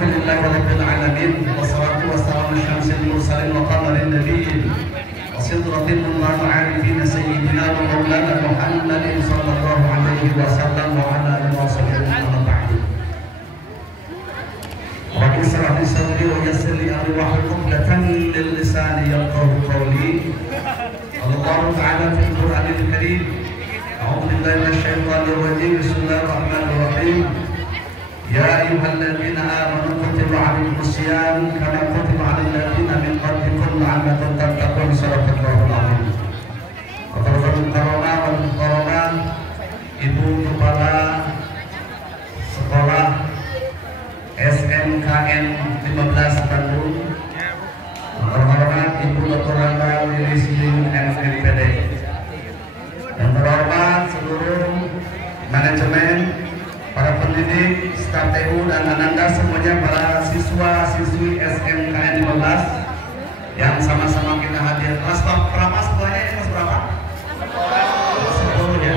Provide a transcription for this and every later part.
Alhamdulillahi rabbil alamin wassalatu wassalamu ala syamsil mursalin wa qamarin nabiyyin wa sidratil muntaha arifin sayyidina wa maulana Muhammadin sallallahu alaihi wasallam wa ala alihi wasallam wa ba'du. Rabbi shrah li sadri wa yassir li amri wahlul 'uqdatam min lisani yafqahu qawli. Allah Ta'ala fil Qur'anil Karim. A'udzu billahi minasy syaithanir rajim. Bismillahirrahmanirrahim. Ya ayyuhalladzina amanu kutiba 'alaikumus syiyam kama kutiba 'alal ladzina min qablikum la'allakum tattaqun. Shadaqallahul 'azim. Bapak-bapak corona dan corona, Ibu Kepala Sekolah SMKN 15 Bandung, terhormat Ibu Dr. Randa Wilisling MPD, yang terhormat seluruh manajemen, para pendidik, staf TU dan ananda semuanya, para siswa-siswi SMKN 15 yang sama-sama kita hadir. Kelas berapa semuanya? Ini kelas berapa? 10 ya.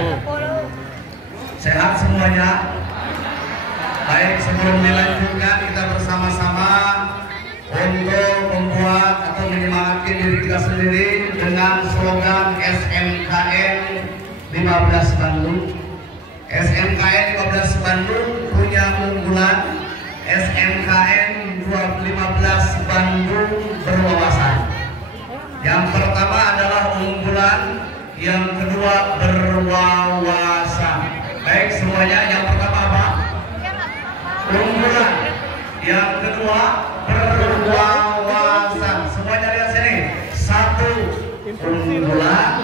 Sehat semuanya? Baik, sebelum dilanjutkan kita bersama-sama untuk membuat atau menyemangati diri kita sendiri dengan slogan SMKN 15 Bandung. SMKN 15 Bandung punya unggulan. SMKN 15 Bandung berwawasan. Yang pertama adalah unggulan, yang kedua berwawasan. Baik semuanya, yang pertama apa? Unggulan. Yang kedua berwawasan. Semuanya lihat sini. 1 unggulan,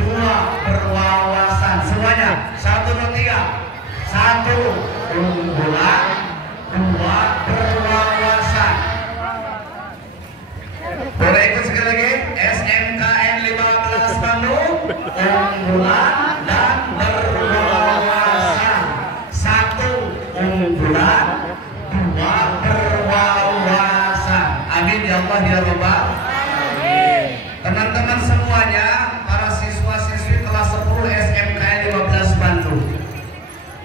2 berwawasan. Semuanya 1 dan 3. 1 unggulan, 2 berwawasan. Boleh ikut sekali lagi? SMKN 15 Bandung, unggulan dan berwawasan. 1 unggulan, 2 berwawasan. Amin ya Allah ya Rabbal. Teman-teman semuanya, para siswa-siswi kelas 10 SMKN 15 Bandung,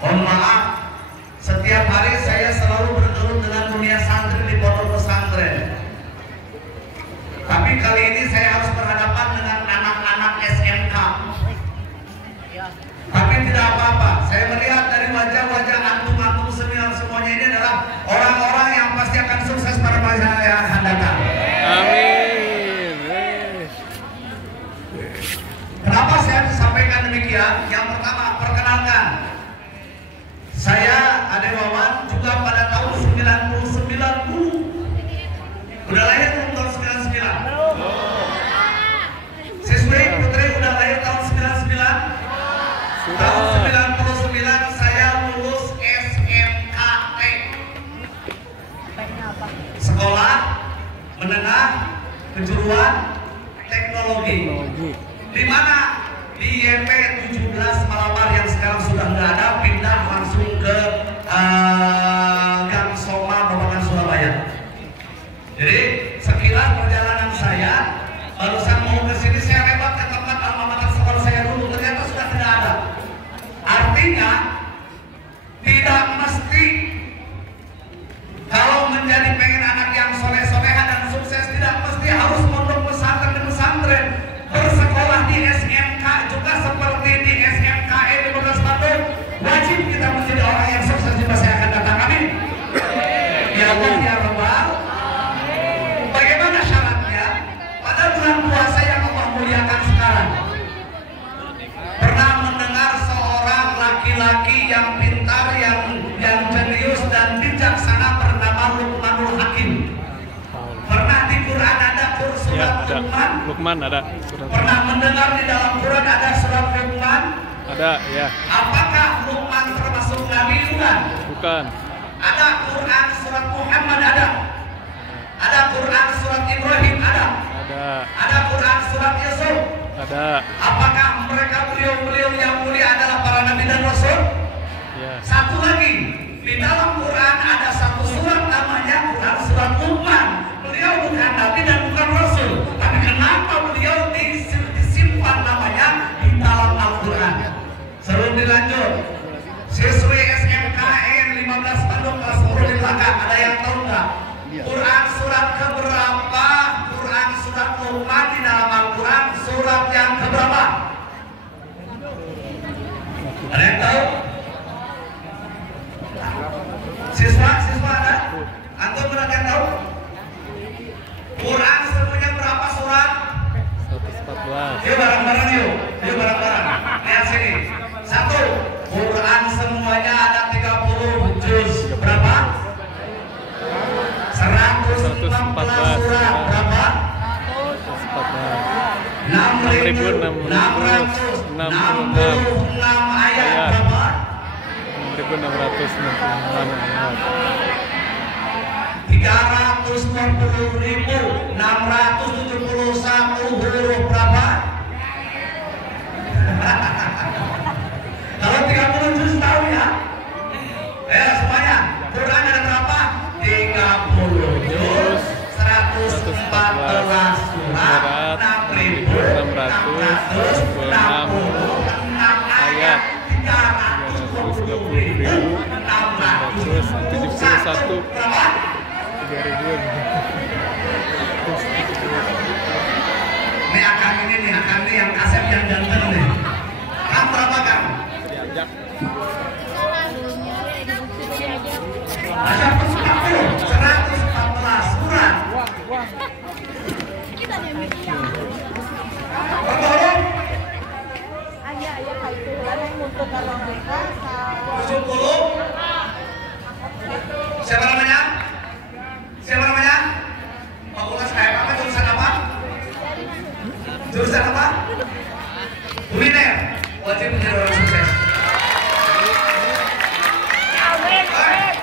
mohon maaf, setiap hari saya selalu bergelut dengan dunia santri di pondok pesantren. Tapi kali ini saya harus berhadapan dengan anak-anak SMK. Tapi tidak apa-apa, saya melihat dari wajah-wajah antum-antum semuanya ini adalah orang-orang yang pasti akan sukses pada masa yang akan datang. Amin. Kenapa saya sampaikan demikian? Yang pertama, perkenalkan, saya Ade Wawan, juga pada tahun 99 dulu. Udah lahir belum tahun 99? Siswi Putri udah lahir tahun 99? Tahun 99 saya lulus SMKT, Sekolah Menengah Kejuruan Teknologi. Di mana? Di YP 17 Malabar yang sekarang sudah nggak ada, pindah langsung ke Gang Soma, Babakan, Surabaya. Jadi sekilas perjalanan saya, barusan mau ke sini saya lewat ke tempat alma mater sekolah saya dulu, ternyata sudah tidak ada. Artinya tidak mesti kalau menjadi pengen anak yang soleh-soleha dan sukses, tidak mesti harus mondok pesantren di pesantren. Bersekolah di SMK juga seperti di SMKN 15 Bandung, wajib kita menjadi orang yang sukses di masa yang akan datang. Amin ya Allah ya Rabbal. Bagaimana syaratnya? Pada bulan puasa yang Allah muliakan sekarang, pernah mendengar seorang laki-laki yang pintar, yang jenius dan bijaksana bernama Luqmanul Hakim? Pernah di Quran ada surat Luqman? Luqman ada. Pernah mendengar di dalam Quran ada surat Luqman? Ada, ya. Apakah Luqman termasuk Nabi? Bukan. Bukan. Ada Quran surat Muhammad? Ada. Ada Quran surat Ibrahim? Ada. Ada. Ada Quran surat Yusuf? Ada. Apakah mereka beliau-beliau yang mulia adalah para nabi dan rasul? Ya. Satu lagi, di dalam Quran ada satu surat namanya Quran surat Luqman. Beliau bukan nabi dan bukan rasul, tapi kenapa beliau disimpan namanya di dalam Al-Quran? Sebelum dilanjut, siswi SMKN 15 Bandung kelas 10 di belakang, ada yang tahu nggak saudara. Quran surat keberapa? Quran surat Luqman di dalam Al-Quran surat yang keberapa? Ada yang tahu? Siswa ada? Antum ada yang tahu? Quran semuanya berapa surat? 114. Yuk bareng-bareng yuk. Yuk bareng-bareng. Lihat sini. 1. Quran semuanya ada 30 juz. Berapa? 114 surat. Berapa? 6.666 ayat. Berapa? 6.666 ayat. 390.671 huruf. Berapa? Kalau 30 juz tahu ya? Semuanya. Quran ada berapa? 30 juz, 114 surat, 6.666 ayat, 330.671. Berapa? 3.000. Ini akan ini yang kasep yang ganteng nih. Kan berapa kan? Diajak. Ada 114 surat. Bertolong. 70. Siapa namanya? Fakultas apa? Jurusan apa? Jurusan apa? Kuliner. Wajib menjadi orang sukses.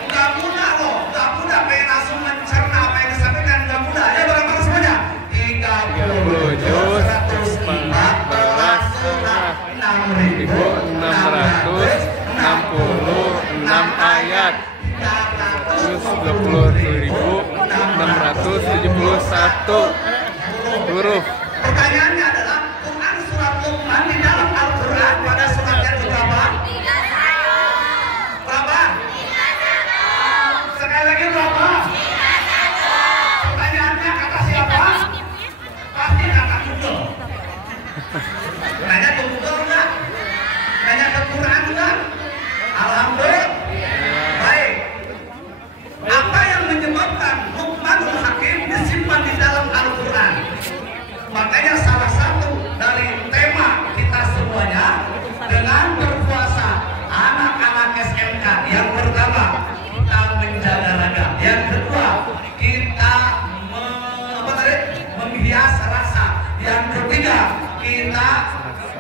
Udah mudah loh, udah mudah. Pengen langsung mencerna apa yang disampaikan, udah mudah. Ya bareng-bareng semuanya. 30 juz, 114 surat, 6.666 ayat, 120.671 huruf. Pertanyaannya adalah Quran surat Luqman di dalam Al-Quran pada surat yang berapa? Berapa? Sekali lagi berapa? Pertanyaannya kata siapa? Pasti kata Google. Nanya ke Google enggak? Nanya ke Quran enggak? Alhamdulillah. Baik. Apa yang menyebabkan Luqmanul Hakim disimpan di dalam Al-Quran? Makanya salah satu dari tema kita semuanya dengan berpuasa anak-anak SMK, yang pertama kita menjaga raga, yang kedua kita menghias rasa, yang ketiga kita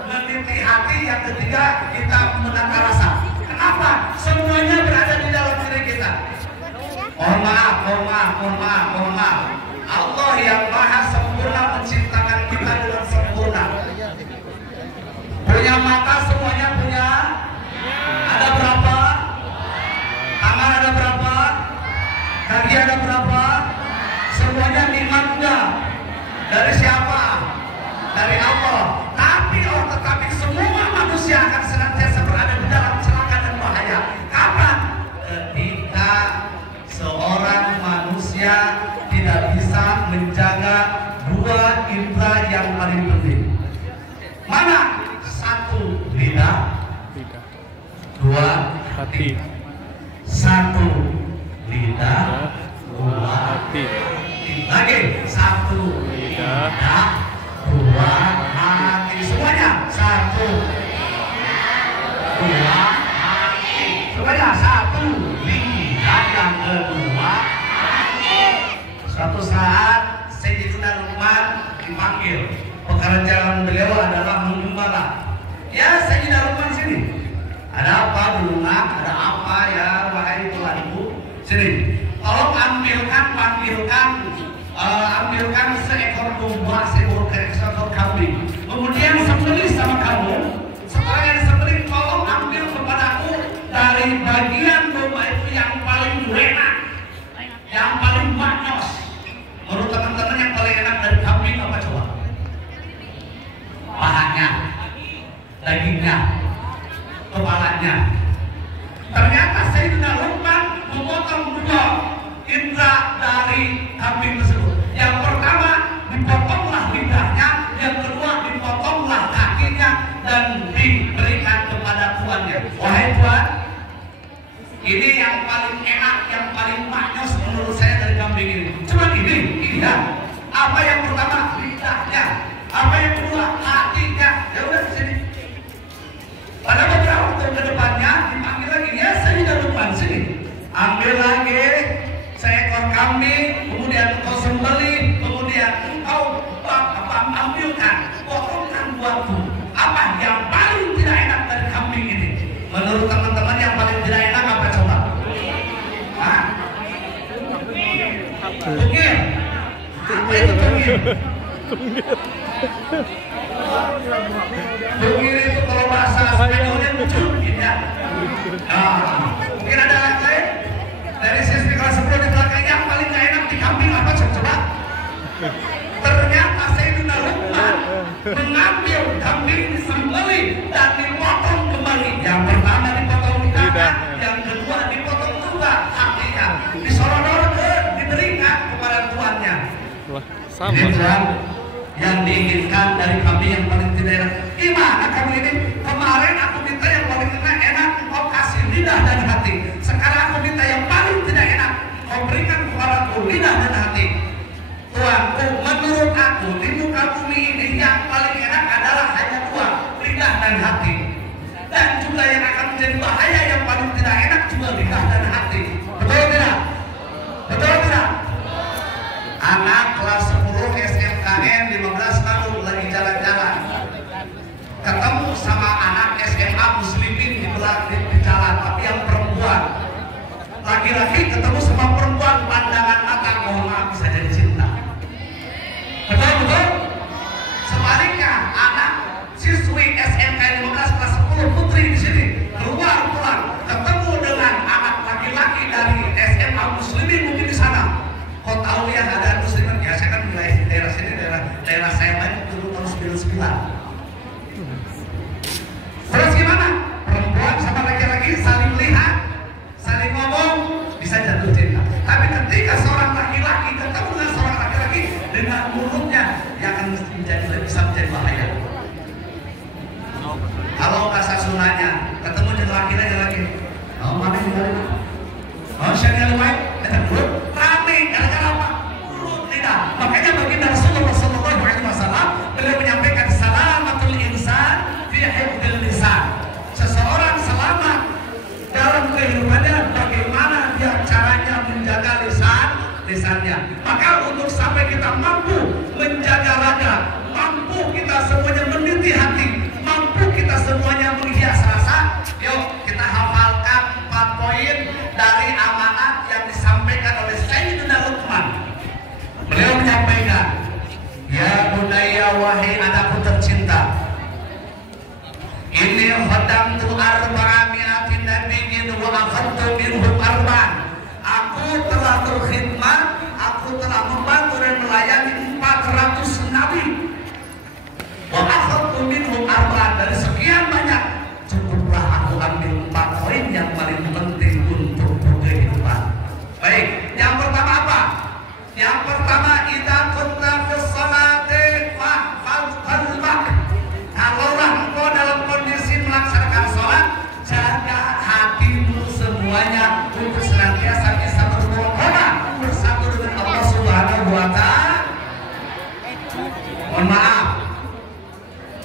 meniti hati, yang ketiga kita menata rasa. Kenapa? Semuanya berada di dalam diri kita. Mohon maaf. Allah yang maha sempurna menciptakan kita dengan sempurna. Punya mata semuanya punya. Ada berapa? Tangan ada berapa? Kaki ada berapa? Semuanya nikmat enggak? Dari siapa? Dari Allah. Tetapi semua manusia akan senantiasa berada di dalam celaka dan bahaya. Kapan? Ketika seorang manusia tidak bisa menjaga dua indera yang paling penting. Mana? 1 lidah, 2 hati. 1 lidah, 2 hati. Lagi 1 lidah, 2 hati. Semuanya 1 2 hati. Semuanya 1 lidah, yang kedua. Suatu saat Sayyidina Luqman dipanggil. Pekerjaan beliau adalah mengembala. Ya Sayyidina Luqman sini. Ada apa Luqman? Ada apa ya wahai Tuhanku? Sini. Tolong ambilkan seekor domba, seekor kambing. Kemudian sembelih sama kamu. Setelah yang disembelih, tolong ambil kepadaku dari bagian domba itu yang paling enak, yang paling manis. Menurut teman-teman yang paling enak dari kambing apa coba? Pahanya, dagingnya, kepalanya. Ternyata Sayyidina Luqman memotong dua indra Ini yang paling enak, yang paling maknyos menurut saya dari kambing ini. Cuma ini ya. Apa yang pertama? Lidahnya. Apa yang kedua? Hatinya. Ya udah sini. Pada beberapa waktu ke depannya dipanggil lagi, ya saya sudah depan sini. Ambil lagi seekor kambing, kemudian engkau sembelih, kemudian engkau ambilkan, potongkan buatku. Apa yang paling tidak enak dari kambing ini? Menurut teman-teman yang paling tidak enak apa coba? Hah? Tungir. Apa itu tungir? Tungir itu kalau bahasa Spanyolnya lucu, ya. Mungkin ada yang lain? Dari sisi kelas 10 di belakang yang paling gak enak di kambing apa coba? Ternyata Sayyidina Luqman mengambil kambing disembelih dan dipotong kembali. Yang pertama dipotong di tangan, yang kedua dipotong juga hatinya, disorodorkan, diberikan kepada tuannya. Wah, sama. Ini Tuhan yang diinginkan dari kambing yang paling tidak enak. Gimana kambing ini? Kemarin aku minta yang paling enak, kau kasih lidah dan hati. Sekarang aku minta yang paling tidak enak, kau berikan kepadaku lidah dan hati. Tuanku, menurut aku di muka bumi ini yang paling enak adalah hanya dua, lidah dan hati. Dan juga yang akan menjadi bahaya yang paling tidak enak juga lidah dan hati. Betul tidak? Betul tidak? Anak kelas 10 SMKN 15 tahun lagi jalan-jalan, ketemu sama anak SMA muslimin di belakang di jalan, tapi yang perempuan. Laki-laki ketemu sama perempuan, pandangan mata mohon maaf bisa jadi cinta. Betul? Sebaliknya anak siswi SMK 15 kelas 10 putri di sini keluar pulang ketemu dengan anak laki-laki dari SMA muslimin mungkin di sana. Kau tahu ya ada muslimin? Ya saya kan wilayah di daerah sini, daerah saya main dulu tahun 99. Terus gimana? Perempuan sama laki-laki saling lihat, saling ngomong, bisa jatuh cinta. Tapi ketika seorang laki-laki ketemu dengan seorang laki-laki dengan mulutnya, dia akan bisa menjadi bahaya. Kalau bahasa Sundanya ketemu dengan laki-laki, oh mana ini? Oh saya lumayan, kita mulut rame, gara-gara apa? Mulut lidah. Makanya baginda Rasulullah SAW beliau menyampaikan salamatul insan fi hifdzil lisan. Seseorang selamat dalam kehidupannya bagaimana dia caranya menjaga lisannya. Maka untuk sampai kita mampu menjaga raga, mampu kita semuanya meniti hati, mampu kita semuanya menghias rasa, yuk kita hafalkan 4 poin dari amanat yang disampaikan oleh Sayyidina Luqman. Beliau menyampaikan, ya bunayya wahai anakku tercinta, ini khadamtu arba'ami'atin nabiyyin wa akhadtu minhum arba'an. Aku telah berkhidmat, aku telah membantu dan melayani 400 nabi. Wa akhadtu minhum arba'an, dari sekian banyak cukuplah aku ambil 4 poin yang paling penting untuk kehidupan. Baik, yang pertama apa? Yang pertama, idza kunta fis salati fa'fal qalbak. Kalaulah engkau dalam kondisi melaksanakan sholat, jaga hatimu semuanya untuk senantiasa bisa berdoa bersatu dengan Allah Subhanahu wa Ta'ala. Mohon maaf,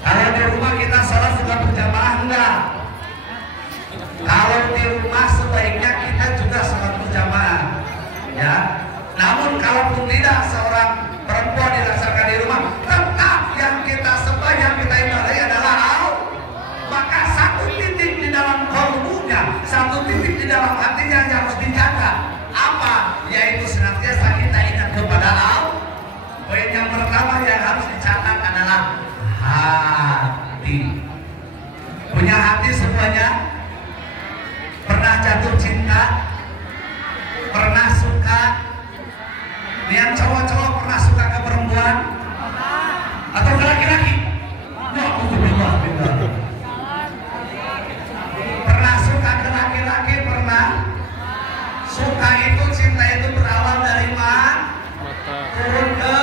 kalau di rumah kita sholat juga berjamaah enggak? Kalau di rumah sebaiknya kita juga sholat berjamaah, ya. Namun kalaupun tidak seorang perempuan dilaksanakan di rumah, tetap yang kita sembah, yang kita ibadahi adalah Allah. Maka satu titik di dalam kalbunya, satu titik di dalam hatinya yang harus dijaga. Apa? Yaitu senantiasa kita ingat kepada Allah. Poin yang pertama yang harus dicatat adalah hati. Punya hati semuanya? Pernah jatuh cinta? Pernah suka? Yang cowok-cowok pernah suka ke perempuan? Atau ke laki-laki? Pernah suka ke laki-laki? Pernah? Suka itu, cinta itu berawal dari mana? Turun ke?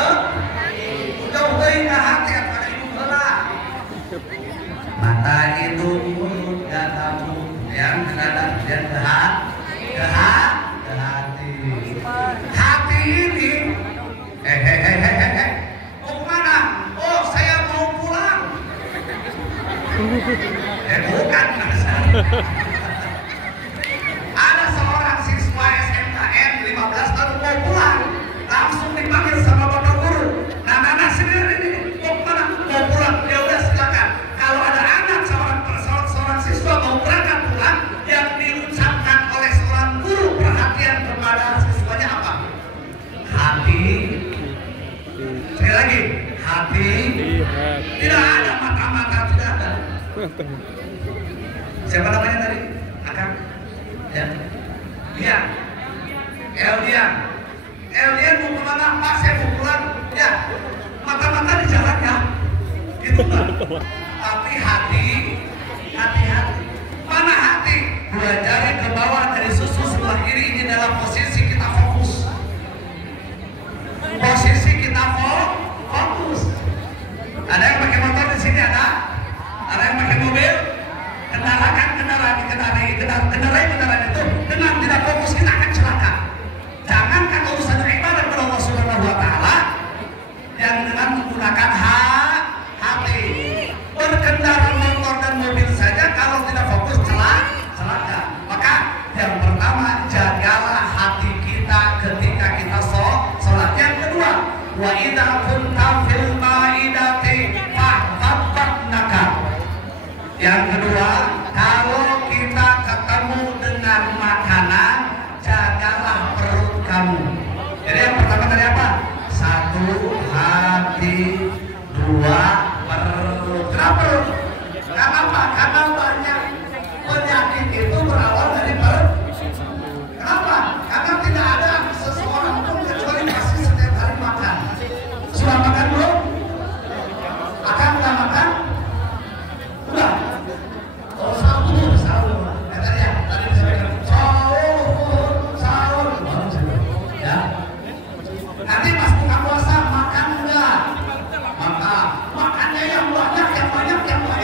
Udah ke hati atau ibu gelap? Mata itu mulut dan kamu yang terhadap dan hati. Siapa namanya tadi? Akang? Ya. Dian. Eldian. Eldian mau kemana? Pak, saya mau pulang. Ya. Mata-mata di jalan ya. Gitu kan? Tapi hati-hati. Mana hati? Dua jari ke bawah dari susu sebelah kiri ini dalam posisi kita fokus. Posisi kita fokus. Ada yang pakai motor di sini ada? Ada yang pakai mobil? Kendaraan itu dengan tidak fokus kita akan celaka. Jangankan urusan ibadah kepada Allah Subhanahu wa taala yang dengan menggunakan hati. Berkendara motor dan mobil saja kalau tidak fokus celaka. Maka yang pertama jagalah hati kita ketika kita sholat. Yang kedua, wa idza kunta fil maidati fahtabnaka. Yang kedua, kalau kita ketemu dengan makanan, jagalah perut kamu. Jadi yang pertama tadi apa? 1 hati, 2 perut. Kenapa perut? Kenapa? Karena banyak penyakit itu berawal dari perut. Kenapa? Karena tidak ada seseorang pun kecuali pasti setiap hari makan. Sudah makan belum? Akan nggak makan? Udah. Sahur. Tadi disampaikan sahur. Ya. Nanti pas buka puasa makan enggak? Makannya yang banyak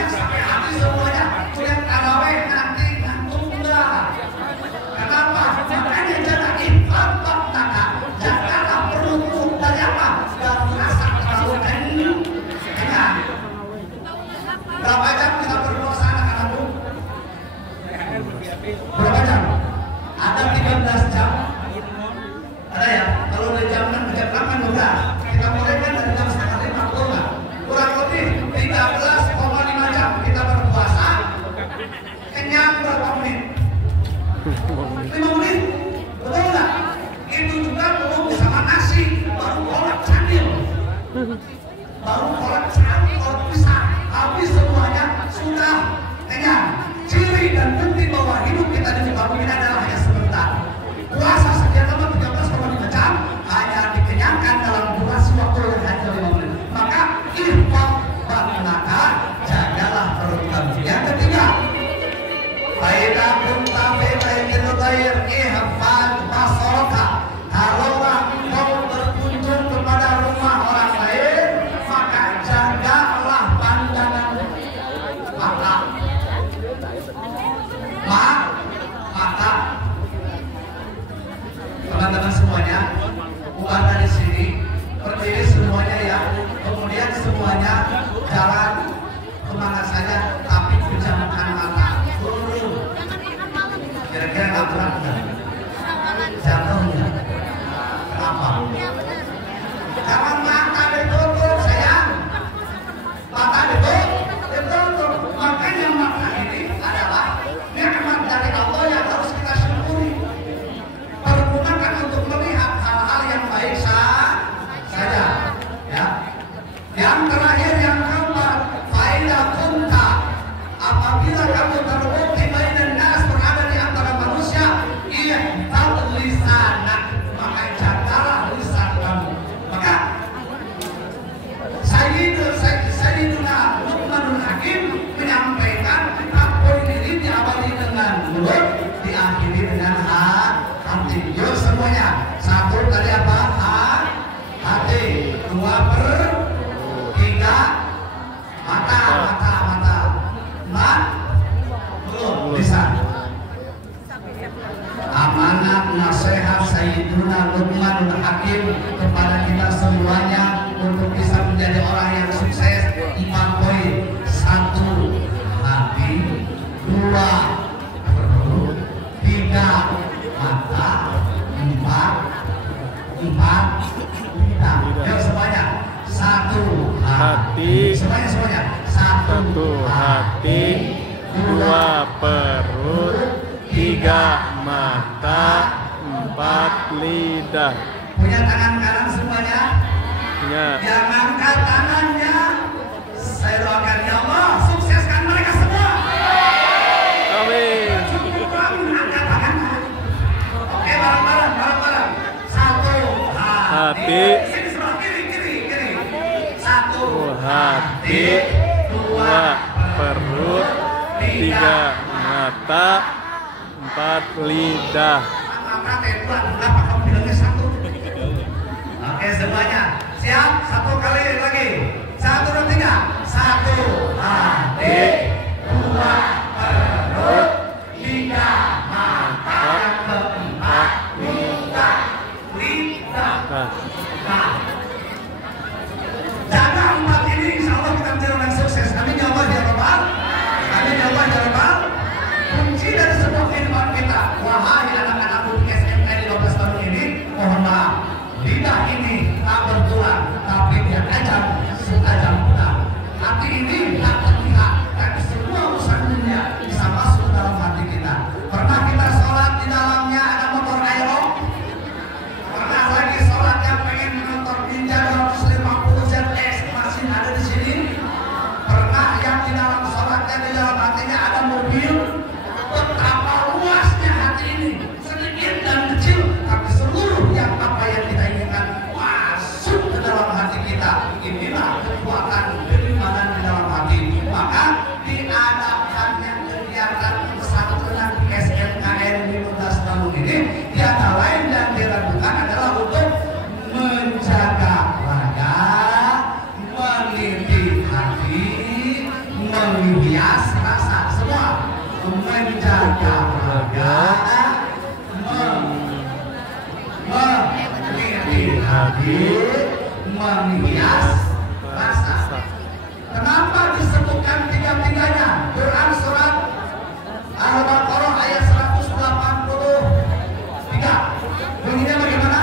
sampai habis semuanya. Yang tarawih nanti ngantuk enggak? Kenapa? Makanya jangan infak taka. Janganlah perutmu dari apa? Dari rasa terlalu kenyang. Berapa jam kita berpuasa anak-anakku? Berapa jam? Ada 13 jam. Ada ya? Kalau udah jam 8 udah. Kita mulai kan dari jam 4:30 enggak? Kurang lebih 13,5 jam kita berpuasa. Kenyang berapa menit? 5 menit? Betul enggak? Itu juga belum bersama nasi. Baru kolak candil. Kolak pisang. Habis semuanya sudah kenyang. Ciri dan bukti bahwa hidup kita di muka bumi adalah hanya sebentar. Puasa sekian lama 13,5 jam hanya dikenyangkan dalam durasi waktu yang hanya 5 menit. Maka infak bernaka, jagalah perut kamu. Yang ketiga, faida kunta fi baitil ghair ihfad basaraka. Kalaulah engkau berkunjung kepada rumah orang lain, maka jagalah pandangan mata. Teman-teman semuanya, bukan dari sini, berdiri semuanya ya. Kemudian semuanya jalan kemana saja, tapi pejamkan mata. Kira-kira nggak berat nggak? Jatuh nggak? Kenapa? Jangan mata ditutup sayang. Mata ditutup. Makanya mata ini adalah nikmat dari Allah yang harus kita syukuri. Pergunakan untuk melihat hal-hal yang baik saja. Ya. Yang terakhir yang keempat, faida kunta. Apabila kamu terbukti bainan nas berada di antara manusia, ihfad lisanak, maka jagalah lisan kamu. Maka Sayyiduna Luqmanul Hakim menyampaikan 4 poin ini diawali dengan mulut, diakhiri dengan hati. Yuk semuanya. 1 tadi apa? Hati. 2 perut. 3 mata. 4 belum lisan. Amanat nasihat Sayyiduna Luqmanul Hakim kepada kita semuanya untuk bisa menjadi orang yang sukses. 4 poin. 1 hati. 2 perut. 3 mata. 4 lidah. Yuk semuanya. 1 hati. Semuanya. 1 hati, 2 perut, 3 mata, 4 lidah. Punya tangan kanan semuanya? Ya. Yang angkat tangannya, saya doakan ya Allah sukseskan mereka semua. kawin. Angkat tangan. Oke, bareng-bareng. Satu Hati. Sini semua, kiri. Satu Hati, dua perut, tiga mata, empat lidah. Kenapa kamu bilangnya satu? Oke, semuanya siap? Satu kali lagi. 1, 2, 3. Satu hati, dua perut, tiga mata, keempat lidah. Nah, jaga 4 ini, insya Allah kita menjadi orang sukses. Amin ya Allah ya Rabbal. Amin ya Allah ya Rabbal. Kunci dari sebuah kehidupan kita. Wahai anak-anakku di SMK di 12 tahun ini, mohon maaf, lidah ini tak bertulang, tapi dia tajam, setajam pedang. Hati ini tak terlihat, tapi semua urusan dunia bisa masuk dalam hati kita. Pernah kita sholat di dalamnya ada motor aero? Pernah lagi sholat yang pengen motor Ninja 250 ZS masih ada di sini? Pernah yang di dalam sholatnya di dalam hatinya ada mobil? Betapa luasnya hati ini, sedikit dan kecil, tapi seluruh yang apa yang kita inginkan masuk ke dalam hati kita. Inilah kekuatan keimanan di dalam hati. Maka diadakannya kegiatan pesantren di SMKN 15 tahun ini tiada lain dan dilakukan adalah untuk menjaga raga, meniti hati, menghias rasa semua. Menjaga raga, meniti hati, menghias rasa. Kenapa disebutkan tiga-tiganya? Quran surat Al-Baqarah ayat 183. Bunyinya bagaimana?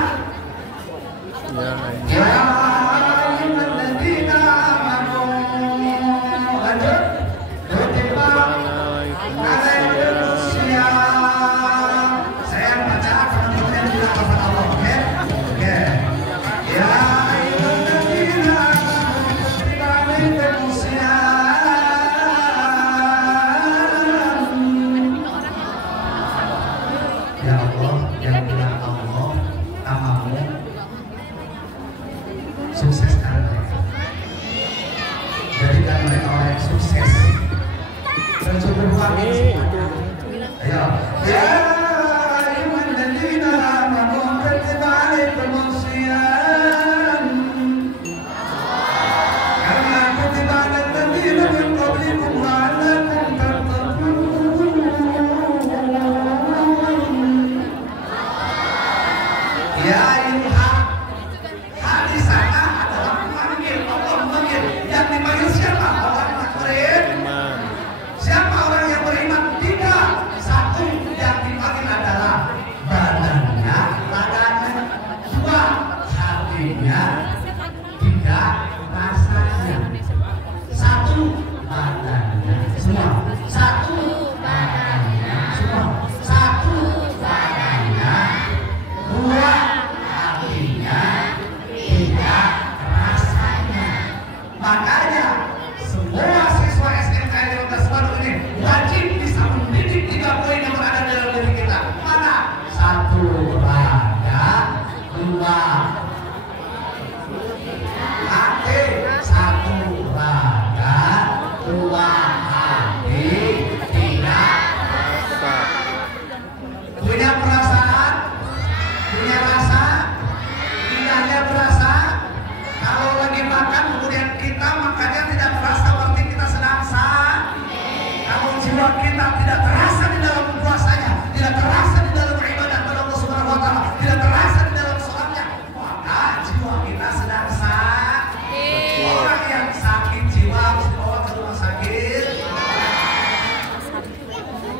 Ya ayyuhalladzina amanu. Lanjut. Saya baca teman-teman yang bilang kepada Allah, oke? Oke. Ya ayyuhalladzina amanu kutiba alaikumus syiyam. Ya Allah, yang bilang Allah, namamu sukseskan mereka. Jadikan mereka orang yang sukses. Mencukup amin semua. Ayo. Ya ayyuhalladzina amanu kutiba alaikumus syiyam. Kama kutiba alal ladzina min qablikum la'allakum tattaqun. Ya ayyuhal. Di sana adalah memanggil, Allah memanggil. Yang dipanggil siapa? Orang takdir. Siapa orang yang beriman? Tidak. Satu yang dipanggil adalah badannya, raganya. Dua, hatinya. Tiga, rasanya. Satu, badannya. Semua. Satu, badannya. Semua. Satu, badannya. Dua, hatinya. Tiga, rasanya. Makanya semua siswa SMK 15 tahun ini wajib bisa mendidik 3 poin yang berada dalam diri kita. Mana? 1 raga, 2 hati. 1 raga, 2 hati, 3 punya perasaan, punya rasa, lidahnya berasa. Kalau lagi makan kemudian kita makannya tidak terasa, berarti kita sedang kalau jiwa kita tidak terasa di dalam puasanya, tidak terasa di dalam ibadah kepada Allah Subhanahu wa taala, tidak terasa di dalam sholatnya, maka jiwa kita sedang sakit. Orang yang sakit jiwa harus dibawa ke rumah sakit.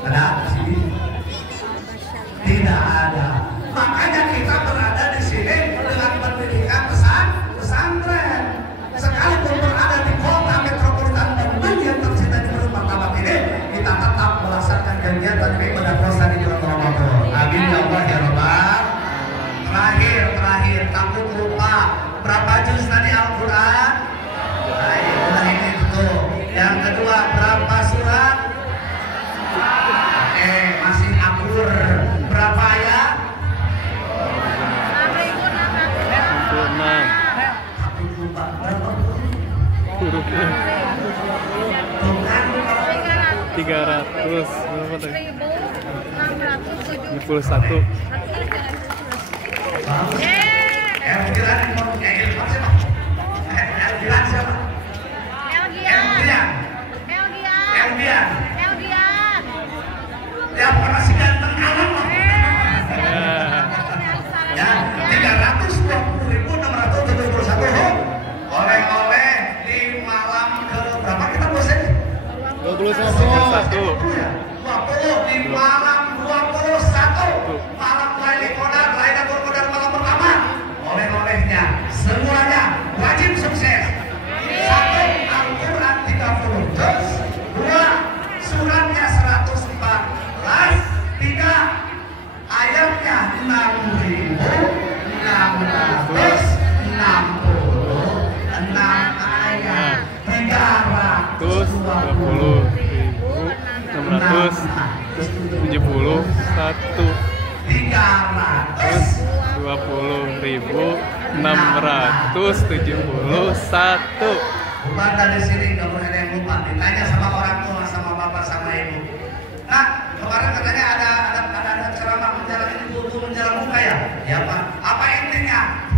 Ada sih? Tidak ada. Makanya kita berada di sini dengan pendidikan pesantren. Sekalipun berada di kota metropolitan Bandung yang tercinta di Perut Martabat ini, kita tetap melaksanakan kegiatan ibadah puasa di bulan Ramadan. Amin ya Allah ya Rabbal. Terakhir, kamu lupa berapa juz tadi Al-Quran? Nah, ini betul. Yang kedua, berapa surat? berapa tadi? 1.671. Elgian. Yang pernah si ganteng alam loh. Ya, 320.671 oleh-oleh di malam ke berapa kita bosan? 21. 20 di malam 21 malam lain kodar malam pertama. Oleh-olehnya semuanya wajib sukses. 1. Al-Quran 30 juz, 2. Suratnya 114, 3. Ayatnya 6.666 ayat, 320.671. Bukan dari sini, nggak boleh ada yang lupa. Ditanya sama orang tua, sama bapak, sama ibu. Nah, kemarin katanya ada ceramah menjalan ibu menjalan muka ya? Ya Pak. Apa intinya?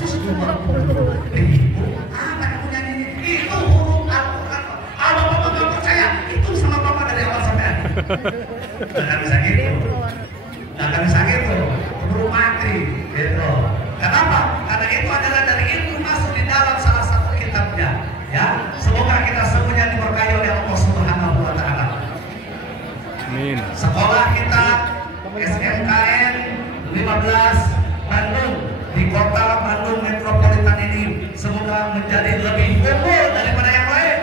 320.000. Apa yang punya ini? Itu huruf Al-Quran. Kalau bapak nggak percaya, itu sama bapak dari awal sampai akhir. Nggak bisa gitu. Nggak bisa gitu. Keburu mati. Gitu. Kenapa? Karena itu adalah dari ilmu masuk di dalam salah satu kitabnya. Ya, semoga kita semuanya diberkahi oleh Allah Subhanahu wa Ta'ala. Amin. Sekolah kita SMKN 15 Bandung di kota Bandung metropolitan ini semoga menjadi lebih unggul daripada yang lain.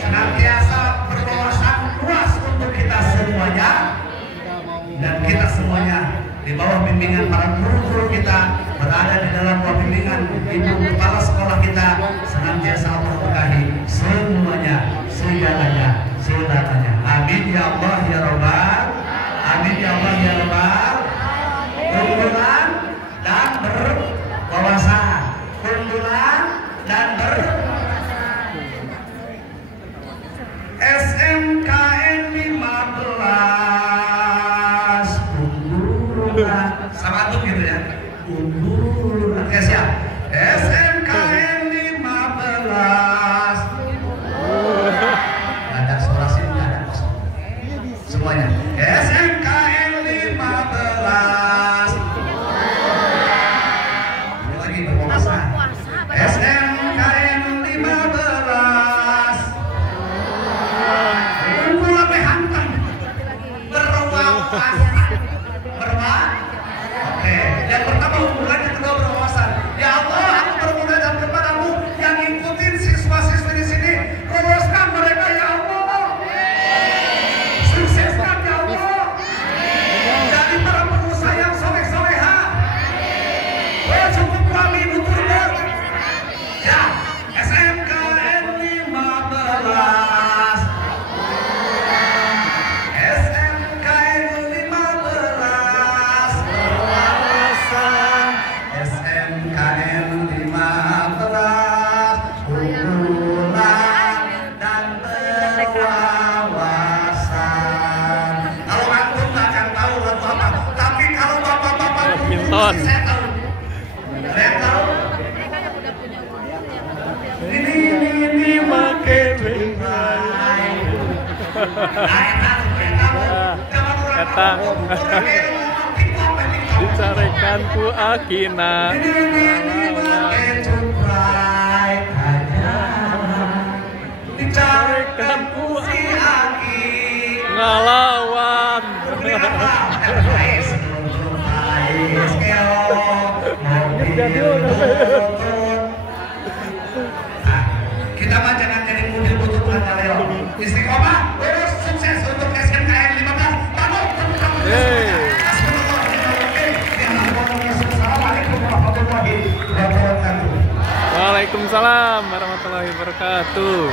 Senantiasa berwawasan luas untuk kita semuanya, dan kita semuanya di bawah bimbingan para guru-guru kita, berada di dalam bawah bimbingan ibu kepala sekolah kita, senantiasa memberkahi semuanya, segalanya. Amin ya Allah ya Rabbal. Amin ya Allah ya Rabbal. Keunggulan dan berwawasan, keunggulan dan SMKN 15 unggulan sama tuh gitu ya, unggulan. Oke siap. SMKN 15 ada suara sini, ada kosong semuanya. SMKN 15 lagi berwawasan. SMKN 15 unggul sampai hantam berwawasan. Oke, yang pertama unggulan, yang kedua berwawasan. Ya Allah, aku bermudah dan kepadamu yang ngikutin siswa-siswi di sini, luruskan mereka ya Allah, sukseskan ya Allah, jadi para pengusaha yang soleh-soleha. Oh cukup kami butuh ya. SMKN 15 SMKN 15 SMKN 15 unggulan dan berwawasan. Kalau antum nggak akan tahu lagu apa, tapi kalau bapak-bapak Badminton. saya tahu. Ada yang tahu? Ini make bengai. Kata dicarekan ku akina dicarekan ku ngalawan. Kita mah jangan jadi model butut Leo. Istiqomah, lurus, sukses untuk SMKN 15. Bangun, Assalamualaikum warahmatullahi wabarakatuh. Waalaikumsalam warahmatullahi wabarakatuh.